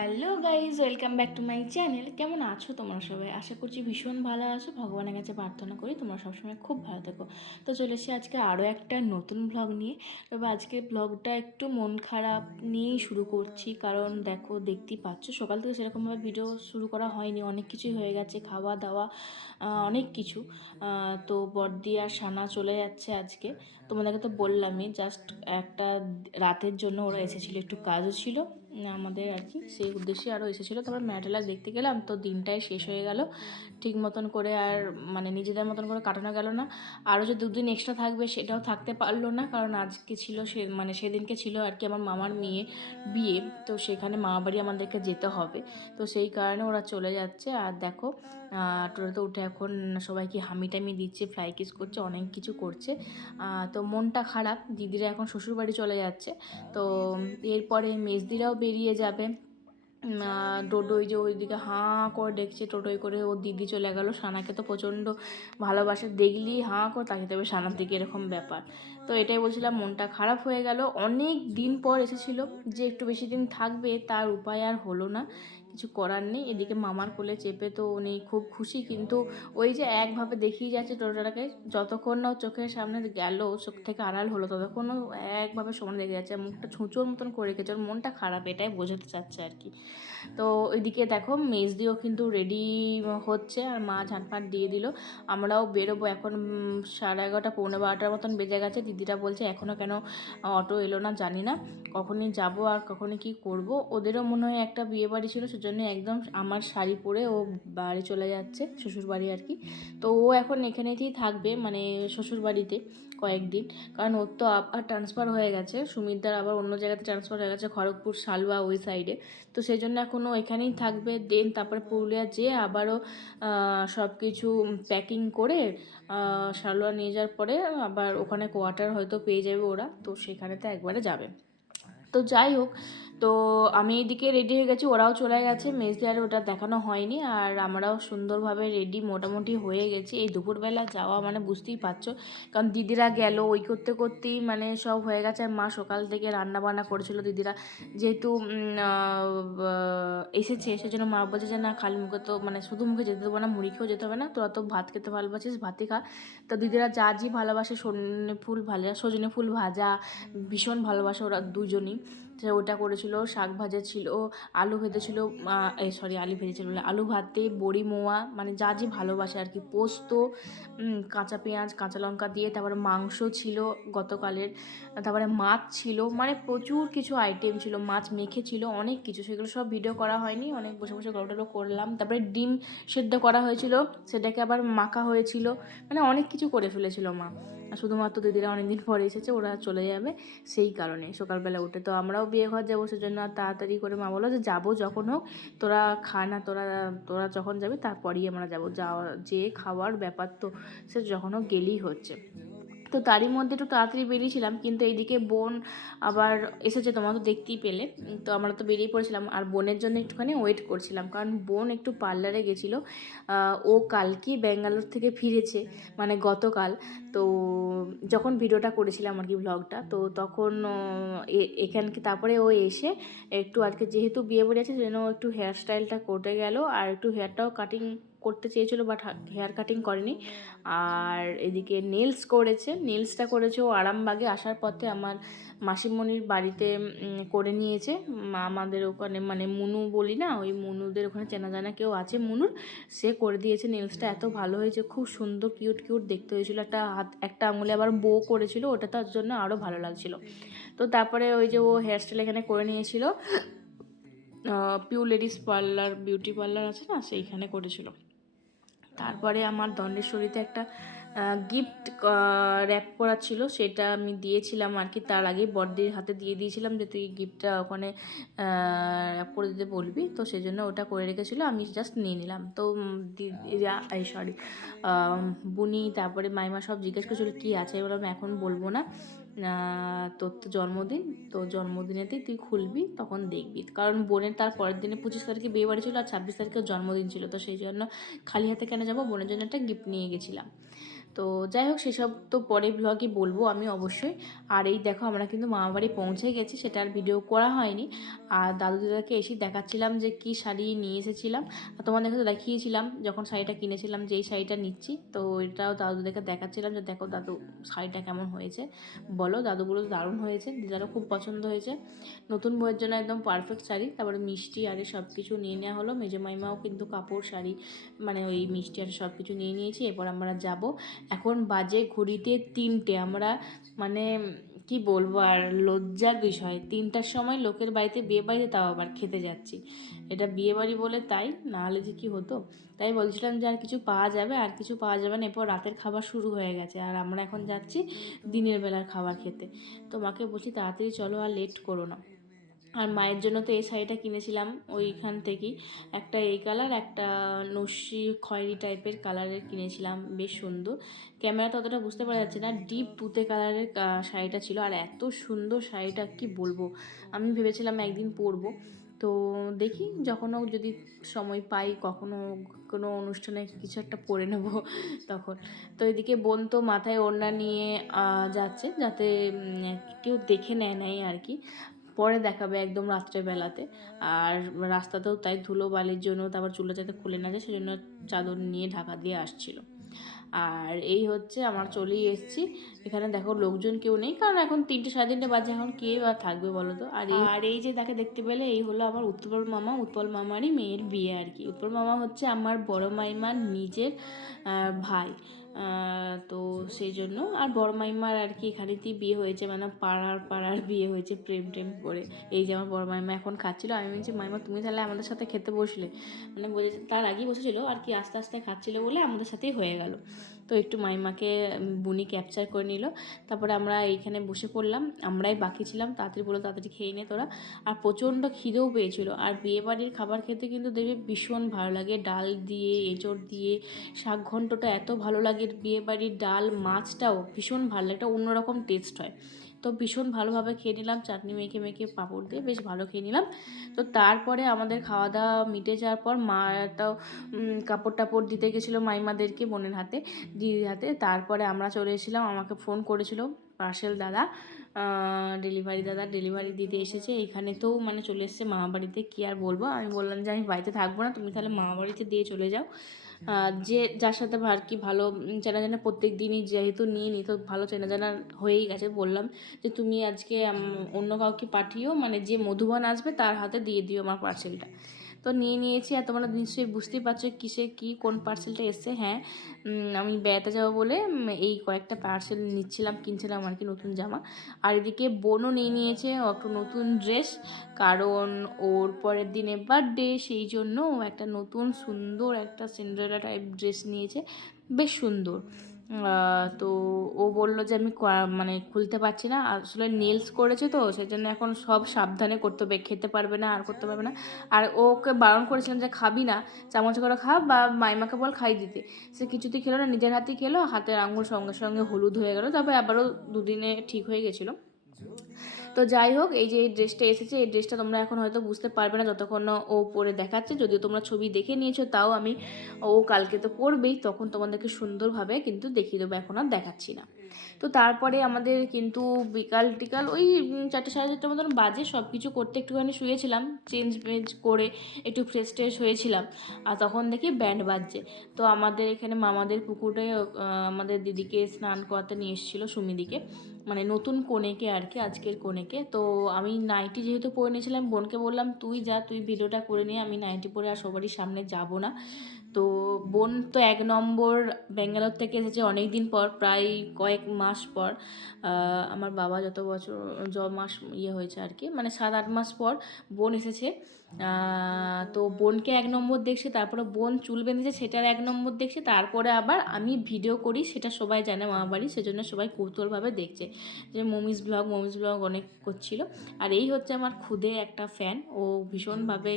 Hello guys, welcome back to my channel. কেমন আছো তোমরা সবাই? আশা করছি ভীষণ ভালো আছো। ভগবানের কাছে প্রার্থনা করি তোমরা সবসময় খুব ভালো থেকো। তো চলে এসেছি আজকে আরও একটা নতুন ব্লগ নিয়ে। তবে আজকে ব্লগটা একটু মন খারাপ নিয়েই শুরু করছি, কারণ দেখো দেখতেই পাচ্ছ সকাল থেকে সেরকমভাবে ভিডিও শুরু করা হয়নি, অনেক কিছুই হয়ে গেছে, খাওয়া দাওয়া অনেক কিছু। তো বড়দি আর সানা চলে যাচ্ছে আজকে। তোমাদেরকে তো বললামই, জাস্ট একটা রাতের জন্য ওরা এসেছিলো, একটু কাজও ছিল আমাদের আর কি, সেই উদ্দেশ্যে আরও এসেছিলো। তারপর মেলাটা দেখতে গেলাম, তো দিনটাই শেষ হয়ে গেল ঠিক মতন করে, আর মানে নিজেদের মতন করে কাটানো গেল না। আরও যে দুদিন এক্সট্রা থাকবে সেটাও থাকতে পারলো না, কারণ আজকে ছিল সেদিনকে ছিল আর কি আমার মামার মেয়ে বিয়ে, তো সেখানে মামা বাড়ি আমাদেরকে যেতে হবে। তো সেই কারণে ওরা চলে যাচ্ছে। আর দেখো টোটোতে উঠে এখন সবাইকে হামি টামি দিচ্ছে, ফ্লাই কিস করছে, অনেক কিছু করছে। তো মনটা খারাপ, দিদিরা এখন শ্বশুরবাড়ি চলে যাচ্ছে। তো এরপরে মেজদিরাও বেরিয়ে যাবে। টোটোই যে ওইদিকে হাঁ করে দেখছে, টোটোই করে ওর দিদি চলে গেল। সানাকে তো প্রচণ্ড ভালোবাসে, দেখলেই হাঁ করে তাকিয়ে দেবে সানার দিকে, এরকম ব্যাপার। তো এটাই বলছিলাম, মনটা খারাপ হয়ে গেল। অনেক দিন পর এসেছিলো, যে একটু বেশি দিন থাকবে তার উপায় আর হলো না, কিছু করার নেই। এদিকে মামার কোলে চেপে তো উনি খুব খুশি, কিন্তু ওই যে একভাবে দেখিয়ে যাচ্ছে টোটোটাকে, যতক্ষণ না চোখের সামনে গেল, চোখ থেকে আড়াল হলো, ততক্ষণও একভাবে সমান দেখে যাচ্ছে, মুখটা ছুঁচোর মতন করে রেখেছে। ওর মনটা খারাপ, এটাই বোঝাতে চাচ্ছে আর কি। তো ওইদিকে দেখো মেজদিও কিন্তু রেডি হচ্ছে, আর মা ঝাঁটফাট দিয়ে দিল। আমরাও বেরোবো এখন। 11:30 পৌনে 12টার মতন বেজে গেছে। দিদিরা বলছে এখনও কেন অটো এলো না, জানি না কখনই যাব আর কখনই কি করব। ওদেরও মনে হয় একটা বিয়ে বাড়ি ছিল, সেজন্য একদম আমার শাড়ি পরে ও বাড়ি চলে যাচ্ছে, শ্বশুর বাড়ি আর কি। তো ও এখন এখানেতেই থাকবে, মানে শ্বশুর বাড়িতে কয়েকদিন, কারণ ওর তো আবার ট্রান্সফার হয়ে গেছে, সুমিতদার আবার অন্য জায়গাতে ট্রান্সফার হয়ে গেছে, খড়গপুর সালুয়া ওই সাইডে। তো সেই জন্য এখনও এখানেই থাকবে। দেন তারপরে পুরুলিয়া যেয়ে আবারও সব কিছু প্যাকিং করে সালোয়ার নিয়ে যাওয়ার পরে আবার ওখানে কোয়ার্টার হয়তো পেয়ে যাবে ওরা, তো সেখানেতে একবারে যাবে। তো যাই হোক, তো আমি এইদিকে রেডি হয়ে গেছি, ওরাও চলে গেছে। মেজদি আর ওটা দেখানো হয়নি, আর আমরাও সুন্দরভাবে রেডি মোটামুটি হয়ে গেছি। এই দুপুরবেলা যাওয়া মানে বুঝতেই পারছো, কারণ দিদিরা গেল ওই করতে করতেই মানে সব হয়ে গেছে। আর মা সকাল থেকে রান্না বান্না করেছিল, দিদিরা যেহেতু এসেছে, সেজন্য মা বলছে যে না, খালি মুখে তো মানে শুধু মুখে যেতে দেবো না, মুড়ি খেয়েও যেতে হবে না, তোরা তো ভাত খেতে ভালোবাসিস, ভাতই খা। তো দিদিরা যা ভালোবাসে, সজনে ফুল ভাজা ভীষণ ভালোবাসে ওরা দুজনই, ওটা করেছিল। শাক ভাজা ছিল, আলু ভেজেছিল, আলু ভেজেছিল, আলু ভাতে বড়ি মোয়া, মানে যা ভালোবাসে আর কি। পোস্ত, কাঁচা পেঁয়াজ কাঁচা লঙ্কা দিয়ে, তারপরে মাংস ছিল গতকালের, তারপরে মাছ ছিল, মানে প্রচুর কিছু আইটেম ছিল, মাছ মেখে ছিল, অনেক কিছু। সেগুলো সব ভিডিও করা হয়নি, অনেক বসে বসে গল্প করলাম। তারপরে ডিম সেদ্ধ করা হয়েছিল, সেটাকে আবার মাখা হয়েছিল, মানে অনেক কিছু করে ফেলেছিল মা। শুধুমাত্র দিদিরা অনেকদিন পরে এসেছে, ওরা চলে যাবে সেই কারণে সকালবেলা উঠে। তো আমরাও বিয়ে ঘর যাবো, সেজন্য তাড়াতাড়ি করে মা বললো যে যাবো যখন হোক, তোরা খা না, তোরা যখন যাবি তারপরেই আমরা যাবো, যে খাওয়ার ব্যাপার তো সে যখন হোক গেলেই হচ্ছে। তো তারই মধ্যে একটু তাড়াতাড়ি বেরিয়েছিলাম, কিন্তু এইদিকে বোন আবার এসেছে, তোমরা তো দেখতেই পেলে। তো আমরা তো বেরিয়ে পড়েছিলাম, আর বোনের জন্য একটুখানি ওয়েট করছিলাম, কারণ বোন একটু পার্লারে গেছিলো। ও কালকেই ব্যাঙ্গালোর থেকে ফিরেছে, মানে গতকাল। তো যখন ভিডিওটা করেছিলাম আর কি, ব্লগটা, তো তখন এখানকে তারপরে ও এসে একটু আজকে যেহেতু বিয়ে বাড়ি আছে, সেজন্য একটু হেয়ার স্টাইলটা করতে গেল, আর একটু হেয়ারটাও কাটিং করতে চেয়েছিলো, বাট হেয়ার কাটিং করেনি। আর এদিকে নেলসটা করেছে ও আরামবাগে আসার পথে আমার মাসিমণির বাড়িতে করে নিয়েছে। আমাদের ওখানে মানে মুনু বলি না, ওই মুনুদের ওখানে চেনা জানা কেউ আছে মুনুর, সে করে দিয়েছে। নেলসটা এত ভালো হয়েছে, খুব সুন্দর কিউট দেখতে হয়েছিল। একটা আঙুলে আবার বো করেছিল, ওটা তার জন্য আরও ভালো লাগছিল। তো তারপরে ওই যে ও হেয়ার স্টাইল এখানে করে নিয়েছিল, Piu ladies parlour, beauty parlour আছে না, সেইখানে করেছিল। তারপরে আমার দণ্ডেশ্বরীতে একটা গিফট র্যাপ করা ছিল, সেটা আমি দিয়েছিলাম আর কি, তার আগে বড়দির হাতে দিয়ে দিয়েছিলাম যে তুই গিফটটা ওখানে র্যাপ করে দিতে বলবি, তো সেই জন্য ওটা করে রেখেছিলো, আমি জাস্ট নিয়ে নিলাম। তো বুনি তারপরে মাইমা সব জিজ্ঞেস করছিল কী আছে, বললাম এখন বলবো না, তোর তো জন্মদিন, তো জন্মদিনেতেই তুই খুলবি, তখন দেখবি। কারণ বোনের তার পরের দিনে 25 তারিখে বিয়ে বাড়ি ছিল, আর 26 তারিখে জন্মদিন ছিল, তো সেই জন্য খালি হাতে কেন যাবো, বোনের জন্য একটা গিফট নিয়ে গেছিলাম। তো যাই হোক সেসব তো পরে ব্লগে বলবো আমি অবশ্যই। আর এই দেখো আমরা কিন্তু মামাবাড়ি পৌঁছে গেছি, সেটা আর ভিডিও করা হয়নি। আর দাদু দিদাকে এসেই দেখাচ্ছিলাম যে কি শাড়ি নিয়ে এসেছিলাম। আর তোমাদেরকে তো দেখিয়েছিলাম যখন শাড়িটা কিনেছিলাম যে এই শাড়িটা নিচ্ছি, তো এটাও দাদুদেরকে দেখাচ্ছিলাম যে দেখো দাদু শাড়িটা কেমন হয়েছে বলো। দাদুগুলো দারুণ হয়েছে, দিদারও খুব পছন্দ হয়েছে। নতুন বউয়ের জন্য একদম পারফেক্ট শাড়ি। তারপরে মিষ্টি আরে সব কিছু নিয়ে নেওয়া হলো। মেজো মাইমাও কিন্তু কাপড় শাড়ি মানে ওই মিষ্টি আরে সব কিছু নিয়ে নিয়েছি। এরপর আমরা যাব। এখন বাজে ঘড়িতে 3টে। আমরা মানে কি বলবো আর, লজ্জার বিষয় 3টার সময় লোকের বাড়িতে, বিয়ে বাড়িতে, তাও আবার খেতে যাচ্ছি। এটা বিয়ে বাড়ি বলে তাই, না হলে যে কী হতো। তাই বলছিলাম যে আর কিছু পাওয়া যাবে, আর কিছু পাওয়া যাবে না। এরপর রাতের খাবার শুরু হয়ে গেছে আর আমরা এখন যাচ্ছি দিনের বেলার খাবার খেতে। তো মাকে বলছি তাড়াতাড়ি চলো আর লেট করো না। আর মায়ের জন্য তো এই শাড়িটা কিনেছিলাম ওইখান থেকেই, একটা এই কালার, একটা নস্যি খয়েরি টাইপের কালারের কিনেছিলাম, বেশ সুন্দর। ক্যামেরাতে অতটা বুঝতে পারা যাচ্ছে না, ডিপ তুতে কালারের শাড়িটা ছিল। আর এত সুন্দর শাড়িটা কি বলবো, আমি ভেবেছিলাম একদিন পরবো। তো দেখি যখনও যদি সময় পাই, কখনো কোনো অনুষ্ঠানে কিছু একটা পরে নেব তখন। তো এদিকে বোন তো মাথায় ওড়না নিয়ে যাচ্ছে, যাতে কেউ দেখে নেয় নাই আর কি, পরে দেখাবে একদম রাত্রেবেলাতে। আর রাস্তাতেও তাই ধুলো বালির জন্য, তারপর চুলে যাতে খুলে না যায় সেজন্য চাদর নিয়ে ঢাকা দিয়ে আসছিল। আর এই হচ্ছে আমার চলেই এসেছি। এখানে দেখো লোকজন কেউ নেই, কারণ এখন 3টে 3:30 বাজে, এখন কে আর থাকবে বলো তো। আর এই যে তাকে দেখতে পেলে, এই হলো আমার উৎপল মামা, উৎপল মামারই মেয়ের বিয়ে আর কি। উৎপল মামা হচ্ছে আমার বড় মাইমার নিজের ভাই। তো সেই জন্য আর বড় মাইমার আর কি এখানেতেই বিয়ে হয়েছে, মানে পাড়ার বিয়ে হয়েছে প্রেম টেম করে। এই যে আমার বড় মাইমা এখন খাচ্ছিলো, আমি বলছি মাইমা তুমি তাহলে আমাদের সাথে খেতে বসলে, মানে বলেছে তার আগেই বসেছিল আর কি, আস্তে আস্তে খাচ্ছিলো বলে আমাদের সাথেই হয়ে গেল। তো একটু মাইমাকে বুনি ক্যাপচার করে নিল। তারপরে আমরা এইখানে বসে পড়লাম, আমরাই বাকি ছিলাম, তাড়াতাড়ি বলো তাড়াতাড়ি খেয়ে নে তোরা। আর প্রচণ্ড খিদেও পেয়েছিল। আর বিয়েবাড়ির খাবার খেতে কিন্তু দেখবে ভীষণ ভালো লাগে, ডাল দিয়ে, এঁচড় দিয়ে, শাক ঘন্টটা এত ভালো লাগে। বিয়েবাড়ির ডাল মাছটাও ভীষণ ভালো লাগে, একটা অন্যরকম টেস্ট হয়। তো ভীষণ ভালোভাবে খেয়ে নিলাম, চাটনি মেখে মেখে পাঁপড় দিয়ে বেশ ভালো খেয়ে নিলাম। তো তারপরে আমাদের খাওয়া দাওয়া মিটে যাওয়ার পর মা তাও কাপড় টাপড় দিতে গেছিলো মাইমাদেরকে, বোনের হাতে, দিদির হাতে। তারপরে আমরা চলে এসেছিলাম, আমাকে ফোন করেছিল পার্সেল দাদা, ডেলিভারি দাদা, ডেলিভারি দিতে এসেছে এখানেতেও, মানে চলে এসেছে মামাবাড়িতে। কী আর বলবো, আমি বললাম যে আমি বাড়িতে থাকবো না, তুমি তাহলে মামাবাড়িতে দিয়ে চলে যাও। যে যার সাথে আর কি ভালো চেনা জানা, প্রত্যেক দিনই যেহেতু নিয়ে নিই তো ভালো চেনা জানা হয়েই গেছে, বললাম যে তুমি আজকে অন্য কাউকে পাঠিও, মানে যে মধুবান আসবে তার হাতে দিয়ে দিও আমার পার্সেলটা। তো নিয়ে নিয়েছি। আর তোমরা নিশ্চয়ই বুঝতেই পারছো কিসে কি কোন পার্সেলটা এসছে। হ্যাঁ, আমি বেড়াতে যাবো বলে এই কয়েকটা পার্সেল নিচ্ছিলাম, কিনছিলাম আর কি, নতুন জামা। আর এদিকে বোনও নিয়ে নিয়েছে একটা নতুন ড্রেস, কারণ ওর পরের দিনে বার্থডে, সেই জন্য ও একটা নতুন সুন্দর একটা সিন্ডারেলা টাইপ ড্রেস নিয়েছে, বেশ সুন্দর। তো ও বললো যে আমি মানে খুলতে পারছি না, আসলে নেলস করেছে তো সেই জন্য এখন সব সাবধানে করতে হবে, খেতে পারবে না আর করতে পারবে না। আর ওকে বারণ করেছিলাম যে খাবি না, চামচ করে খা বা মাইমাকে বল খাই দিতে, সে কিছুতেই খেলো না, নিজের হাতেই খেলো, হাতের আঙুল সঙ্গে সঙ্গে হলুদ হয়ে গেলো, তবে আবারও দুদিনে ঠিক হয়ে গেছিলো। তো যাই হোক, এই যে এই ড্রেসটা এসেছে, এই ড্রেসটা তোমরা এখন হয়তো বুঝতে পারবে না যতক্ষণ না ও পরে দেখাচ্ছে, যদিও তোমরা ছবি দেখে নিয়েছো, তাও আমি, ও কালকে তো পরবেই, তখন তোমাদেরকে সুন্দরভাবে কিন্তু দেখিয়ে দেবো, এখন আর দেখাচ্ছি না। তো তারপরে আমাদের কিন্তু বিকাল টিকাল ওই 4টে 4:30 মতন বাজে, সব কিছু করতে একটুখানি শুয়েছিলাম, চেঞ্জ বেঞ্জ করে একটু ফ্রেশ ট্রেশ হয়েছিলাম। আর তখন দেখি ব্যান্ড বাজছে। তো আমাদের এখানে মামাদের পুকুরে আমাদের দিদিকে স্নান করাতে নিয়ে এসেছিলো, সুমিদিকে, মানে নতুন কনেকে আর কি, আজকের কনেকে। তো আমি নাইটি যেহেতু পরে নিয়েছিলাম, বোনকে বললাম তুই যা, তুই ভিডিওটা করে নিয়ে, আমি নাইটি পরে আর সবারই সামনে যাব না। তো বোন তো 1 নম্বর ব্যাঙ্গালোর থেকে এসেছে অনেক দিন পর, প্রায় কয়েক মাস পর। আমার বাবা যত বছর মাস হয়েছে আর কি, মানে 7-8 মাস পর বোন এসেছে। তো বোনকে 1 নম্বর দেখছে, তারপরে বোন চুল বেঁধেছে সেটার 1 নম্বর দেখছে, তারপরে আবার আমি ভিডিও করি সেটা সবাই জানে মামাবাড়ি, সেজন্য সবাই কৌতূহলভাবে দেখছে যে মমিস ব্লগ অনেক করছিল। আর এই হচ্ছে আমার খুদে একটা ফ্যান, ও ভীষণভাবে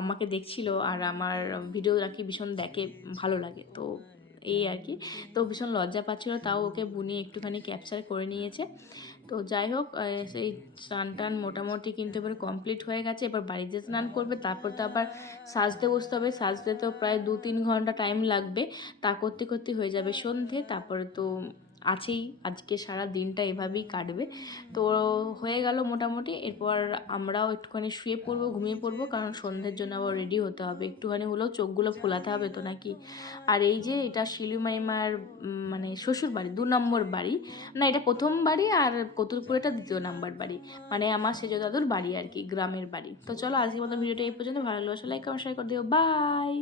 আমাকে দেখছিল, আর আমার ভিডিও রাখি ভীষণ দেখে, ভালো লাগে। তো এই আর কি, তো ভীষণ লজ্জা পাচ্ছিলো, তাও ওকে বুনি একটুখানি ক্যাপচার করে নিয়েছে। তো যাই হোক সেই স্নান টান মোটামুটি কিন্তু এবার কমপ্লিট হয়ে গেছে। এবার বাড়িতে স্নান করবে, তারপর তো আবার সাজতে বসতে হবে। সাজতে তো প্রায় 2-3 ঘন্টা টাইম লাগবে। তা করতে করতে হয়ে যাবে সন্ধে। তারপরে তো আছেই, আজকে সারা দিনটা এভাবেই কাটবে। তো হয়ে গেল মোটামুটি। এরপর আমরাও একটুখানি শুয়ে পড়বো, ঘুমিয়ে পড়বো, কারণ সন্ধ্যের জন্য আবার রেডি হতে হবে, একটুখানি হলেও চোখগুলো ফোলাতে হবে তো নাকি। আর এই যে এটা শিলু মাইমার মানে শ্বশুর বাড়ি, 2 নম্বর বাড়ি। না, এটা প্রথম বাড়ি, আর কতুলপুরেটা 2য় নাম্বার বাড়ি, মানে আমার সেজ দাদুর বাড়ি আর কি, গ্রামের বাড়ি। তো চলো আজকের মতো ভিডিওটা এই পর্যন্ত। ভালো লাগলে লাইক কমেন্ট শেয়ার করে দিও। বাই।